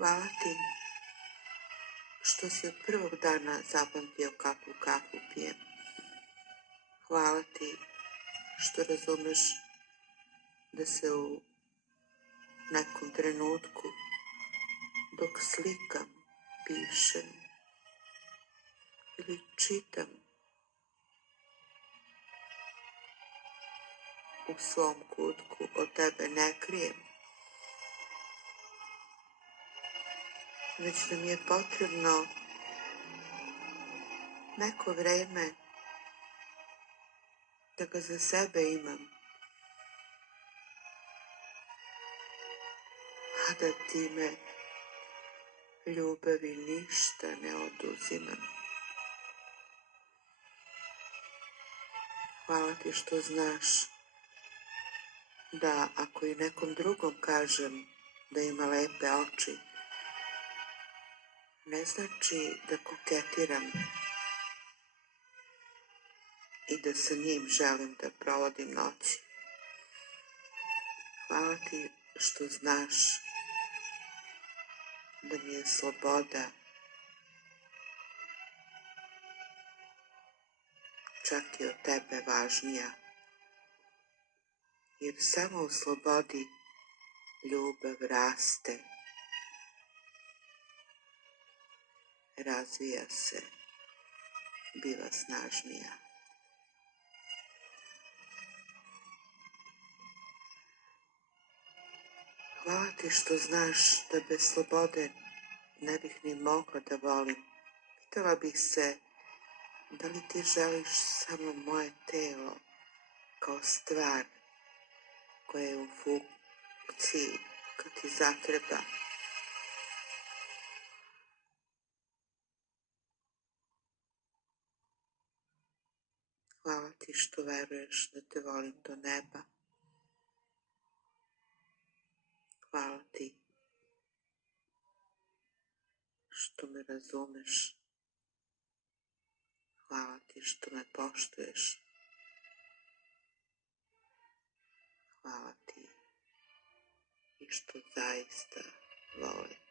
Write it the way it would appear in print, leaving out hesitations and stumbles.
Hvala ti što si od prvog dana zapamtio kakvu kafu pijem. Hvala ti što razumeš da se u nekom trenutku dok slikam, pišem ili čitam u svom kutku od tebe ne krijem, već da mi je potrebno neko vreme da ga za sebe imam, a da time ljubavi ništa ne oduzimam. Hvala ti što znaš da ako i nekom drugom kažem da ima lepe oči, ne znači da koketiram i da sa njim želim da provodim noći. Hvala ti što znaš da mi je sloboda čak i od tebe važnija, jer samo u slobodi ljubav raste, razvija se, biva snažnija. Hvala ti što znaš da bez slobode ne bih ni mogla da volim. Pitala bih se da li ti želiš samo moje telo kao stvar koja je u funkciji kad ti zatreba. Hvala ti što veruješ da te volim do neba. Hvala ti što me razumeš. Hvala ti što me poštuješ. Hvala ti i što zaista volim.